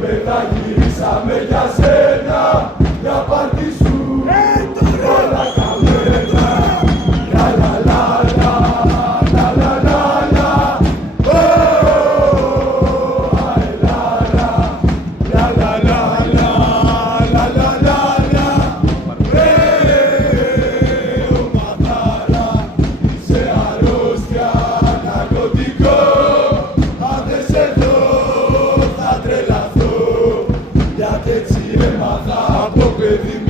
Μεταγυρίσαμε για σένα, για πάρτι σου, όλα καμένα. Λα λα λα λα, λα λα λα λα, αε λα λα, λα λα λα λα, λα λα λα λα, ομαδάρα, είσαι αρρώστια, ναρκωτικό, αν δεν σε δω θα τρελαθώ. Γιατί έτσι έμαθα από παιδί μου.